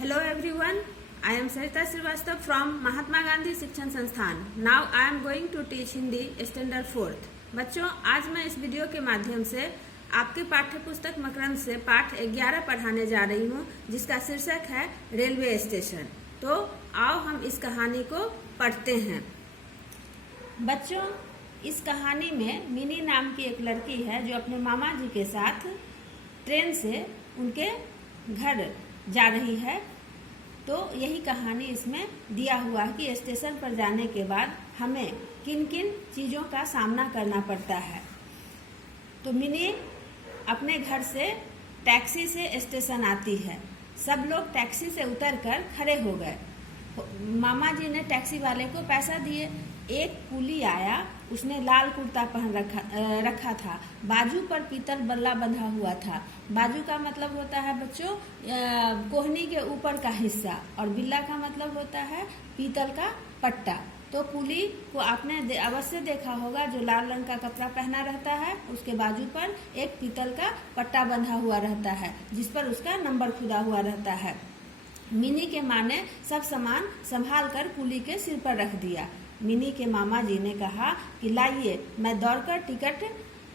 Hello everyone, I am Sarita Srivastava from Mahatma Gandhi शिक्षण संस्थान. Now I am going to teach Hindi Standard 4th. बच्चों, आज मैं इस वीडियो के माध्यम से आपके पाठ्य पुस्तक मकरंद से पाठ 11 पढ़ाने जा रही हूँ, जिसका शीर्षक है रेलवे स्टेशन. तो आओ हम इस कहानी को पढ़ते हैं. बच्चों, इस कहानी में मिनी नाम की एक लड़की है जो अपने मामा जी के साथ ट्रेन से उनके घर जा रही है. तो यही कहानी इसमें दिया हुआ है कि स्टेशन पर जाने के बाद हमें किन किन चीज़ों का सामना करना पड़ता है. तो मिनी अपने घर से टैक्सी से स्टेशन आती है. सब लोग टैक्सी से उतरकर खड़े हो गए. मामा जी ने टैक्सी वाले को पैसा दिए. एक कुली आया, उसने लाल कुर्ता पहन रखा था. बाजू पर पीतल बल्ला बंधा हुआ था. बाजू का मतलब होता है बच्चों कोहनी के ऊपर का हिस्सा, और बिल्ला का मतलब होता है पीतल का पट्टा. तो कुली को आपने अवश्य देखा होगा, जो लाल रंग का कपड़ा पहना रहता है, उसके बाजू पर एक पीतल का पट्टा बंधा हुआ रहता है, जिस पर उसका नंबर खुदा हुआ रहता है. मिनी के माँ ने सब सामान संभाल कर कुली के सिर पर रख दिया. मिनी के मामा जी ने कहा कि लाइए, मैं दौड़कर टिकट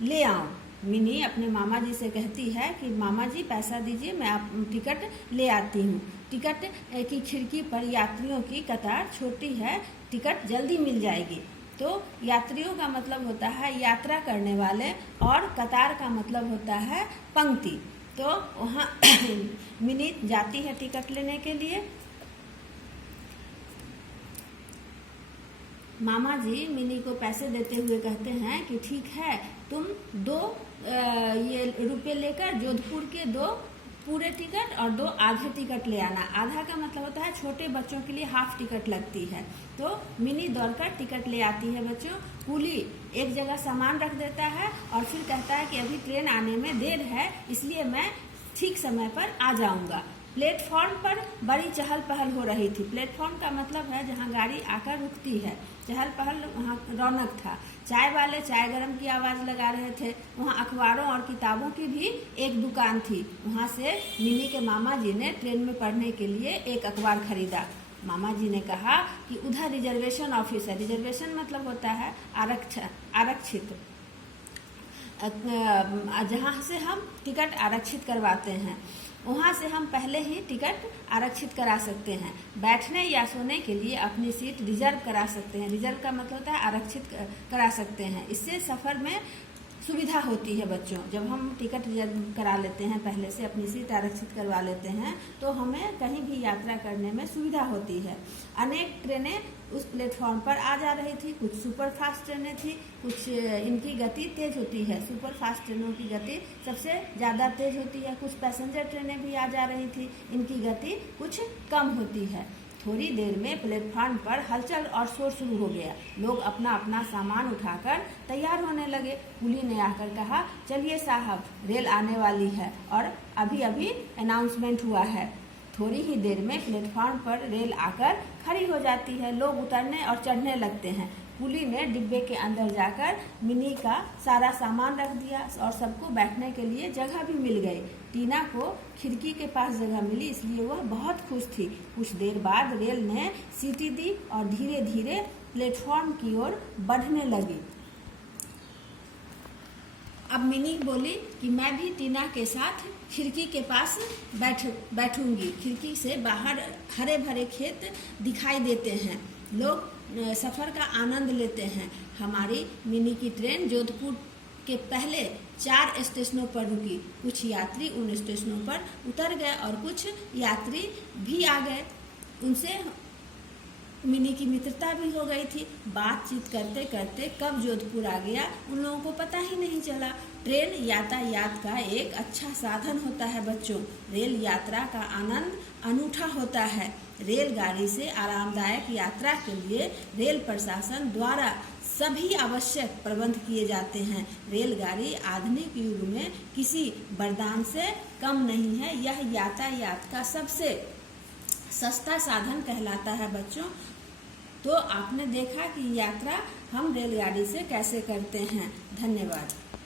ले आऊं. मिनी अपने मामा जी से कहती है कि मामा जी पैसा दीजिए, मैं टिकट ले आती हूँ. टिकट की खिड़की पर यात्रियों की कतार छोटी है, टिकट जल्दी मिल जाएगी. तो यात्रियों का मतलब होता है यात्रा करने वाले, और कतार का मतलब होता है पंक्ति. तो वहाँ मिनी जाती है टिकट लेने के लिए. मामा जी मिनी को पैसे देते हुए कहते हैं कि ठीक है, तुम 2 ये रुपये लेकर जोधपुर के 2 पूरे टिकट और 2 आधे टिकट ले आना. आधा का मतलब होता है छोटे बच्चों के लिए हाफ टिकट लगती है. तो मिनी दौड़कर टिकट ले आती है. बच्चों, कुली एक जगह सामान रख देता है और फिर कहता है कि अभी ट्रेन आने में देर है, इसलिए मैं ठीक समय पर आ जाऊंगा. प्लेटफॉर्म पर बड़ी चहल पहल हो रही थी. प्लेटफॉर्म का मतलब है जहां गाड़ी आकर रुकती है. चहल पहल, वहाँ रौनक था. चाय वाले चाय गरम की आवाज़ लगा रहे थे. वहाँ अखबारों और किताबों की भी एक दुकान थी. वहाँ से मिनी के मामा जी ने ट्रेन में पढ़ने के लिए एक अखबार खरीदा. मामा जी ने कहा कि उधर रिजर्वेशन ऑफिस है. रिजर्वेशन मतलब होता है आरक्षित, जहाँ से हम टिकट आरक्षित करवाते हैं. वहाँ से हम पहले ही टिकट आरक्षित करा सकते हैं. बैठने या सोने के लिए अपनी सीट रिजर्व करा सकते हैं. रिजर्व का मतलब होता है आरक्षित करा सकते हैं. इससे सफ़र में सुविधा होती है. बच्चों, जब हम टिकट रिजर्व करा लेते हैं, पहले से अपनी सीट आरक्षित करवा लेते हैं, तो हमें कहीं भी यात्रा करने में सुविधा होती है. अनेक ट्रेनें उस प्लेटफॉर्म पर आ जा रही थी. कुछ सुपर फास्ट ट्रेनें थी, कुछ इनकी गति तेज होती है. सुपर फास्ट ट्रेनों की गति सबसे ज़्यादा तेज होती है. कुछ पैसेंजर ट्रेनें भी आ जा रही थी, इनकी गति कुछ कम होती है. थोड़ी देर में प्लेटफॉर्म पर हलचल और शोर शुरू हो गया. लोग अपना अपना सामान उठाकर तैयार होने लगे. कुली ने आकर कहा, चलिए साहब, रेल आने वाली है और अभी अभी अनाउंसमेंट हुआ है. थोड़ी ही देर में प्लेटफॉर्म पर रेल आकर खड़ी हो जाती है. लोग उतरने और चढ़ने लगते हैं. कुली ने डिब्बे के अंदर जाकर मिनी का सारा सामान रख दिया और सबको बैठने के लिए जगह भी मिल गई. टीना को खिड़की के पास जगह मिली, इसलिए वह बहुत खुश थी. कुछ देर बाद रेल ने सीटी दी और धीरे धीरे प्लेटफॉर्म की ओर बढ़ने लगी. अब मिनी बोली कि मैं भी टीना के साथ खिड़की के पास बैठूंगी. खिड़की से बाहर हरे भरे खेत दिखाई देते हैं. लोग सफ़र का आनंद लेते हैं. हमारी मिनी की ट्रेन जोधपुर के पहले 4 स्टेशनों पर रुकी. कुछ यात्री उन स्टेशनों पर उतर गए और कुछ यात्री भी आ गए. उनसे मिनी की मित्रता भी हो गई थी. बातचीत करते करते कब जोधपुर आ गया, उन लोगों को पता ही नहीं चला. ट्रेन यातायात का एक अच्छा साधन होता है बच्चों. रेल यात्रा का आनंद अनूठा होता है. रेलगाड़ी से आरामदायक यात्रा के लिए रेल प्रशासन द्वारा सभी आवश्यक प्रबंध किए जाते हैं. रेलगाड़ी आधुनिक युग में किसी वरदान से कम नहीं है. यह यातायात का सबसे सस्ता साधन कहलाता है बच्चों. तो आपने देखा कि यात्रा हम रेलगाड़ी से कैसे करते हैं. धन्यवाद.